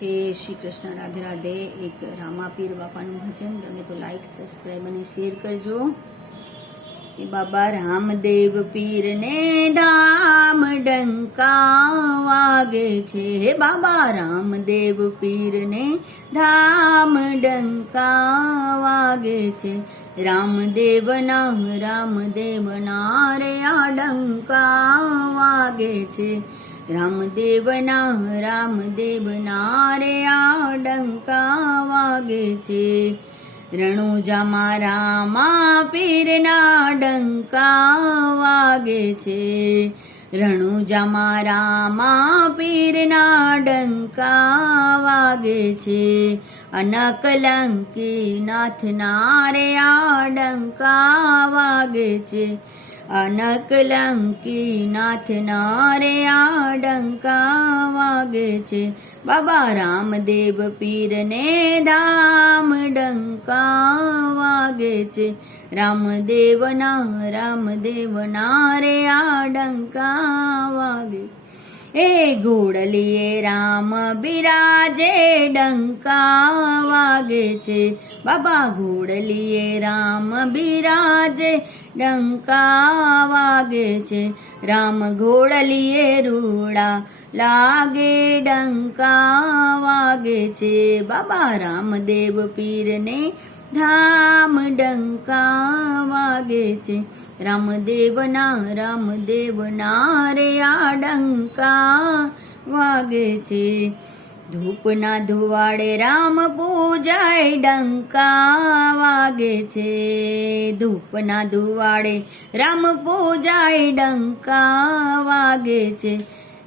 जय श्री कृष्ण, राधे राधे। एक रामापीर बापाનું ભજન ગમે તો લાઈક, સબસ્ક્રાઇબ અને શેર કરજો। એ બાબા રામદેવ પીરને ધામ ડંકા વાગે છે, હે બાબા રામદેવ પીરને ધામ ડંકા વાગે છે। રામદેવના રે આ ડંકા વાગે છે। રામદેવના રે આ ડંકા વાગે છે। રણુજામાં રામા પીરના ડંકા વાગે છે। રણુજામાં રામા પીરના ડંકા વાગે છે। અનકલંકી નાથના રે આ ડંકા વાગે છે। અનકલંકી નાથના રે આ ડંકા વાગે છે। બાબા રામદેવ પીરને ધામ ડંકા વાગે છે। રામદેવના રે આ ડંકા વાગે। એ ઘોડલીએ રામ બિરાજે ડંકા વાગે છે। બાબા ઘોડલીએ રામ બિરાજે ડંકા વાગે છે। રામ ઘોડલીએ રૂડા લાગે ડંકા વાગે છે। બાબા રામદેવ પીરને ધામ ડંકા વાગે છે। રામદેવના રે આ ડંકા વાગે છે। ધૂપના ધુવાડે રામ પૂજાય ડંકા વાગે છે। ધૂપના ધુવાડે રામ પૂજાય ડંકા વાગે છે।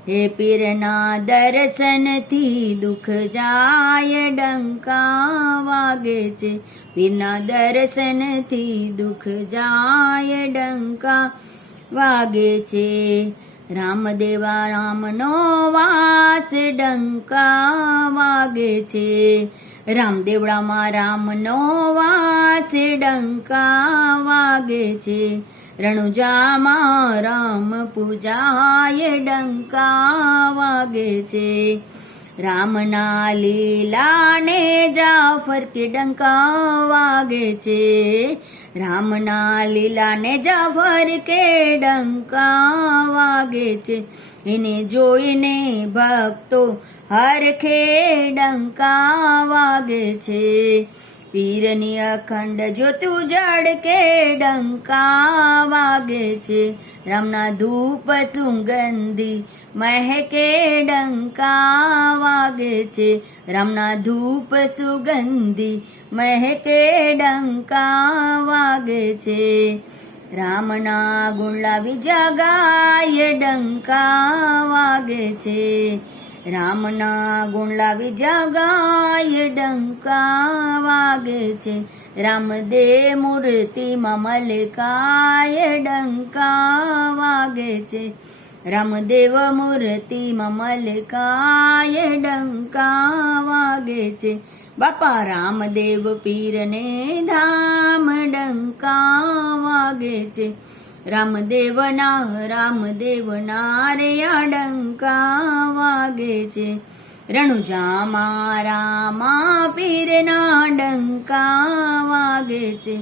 હે પીરના દર્શનથી દુઃખ જાય ડંકા વાગે છે। પીરના દર્શનથી દુઃખ જાય ડંકા વાગે છે। રામદેવા રામનો વાસ ડંકા વાગે છે। રામદેવડામાં રામનો વાસ ડંકા વાગે છે। રણુજામાં રામ પૂજાય ડંકા વાગે છે। રામના લીલાને જાફર કે ડંકા વાગે છે। રામના લીલાને જાફર કે ડંકા વાગે છે। એને જોઈને ભક્તો હરખે ડંકા વાગે છે। પીરની અખંડ જ્યોત ઉજાડ કે ડંકા વાગે છે। રામના ધૂપ સુગંધી મહેકે ડંકા વાગે છે। રામના ધૂપ સુગંધી મહેકે ડંકા વાગે છે। રામના ગુણ લાવી જગાય ડંકા વાગે છે। રામના ગુણ લાવી જગાય ડંકા વાગે છે। રામદેવ મૂર્તિમાં મલકાય ડંકા વાગે છે। રામદેવ મૂર્તિમાં મલકાય ડંકા વાગે છે। બાપા રામદેવ પીરને ધામ ડંકા વાગે છે। રામદેવના રે આ ડંકા વાગે છે। રણુજામાં રામા પીરના ડંકા વાગે છે।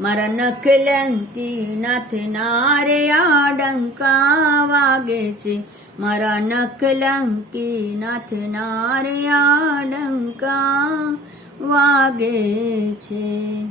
મારા નખલંકી નાથના રે આ ડંકા વાગે છે। મારા નખલંકી નાથના રે આ ડંકા વાગે છે।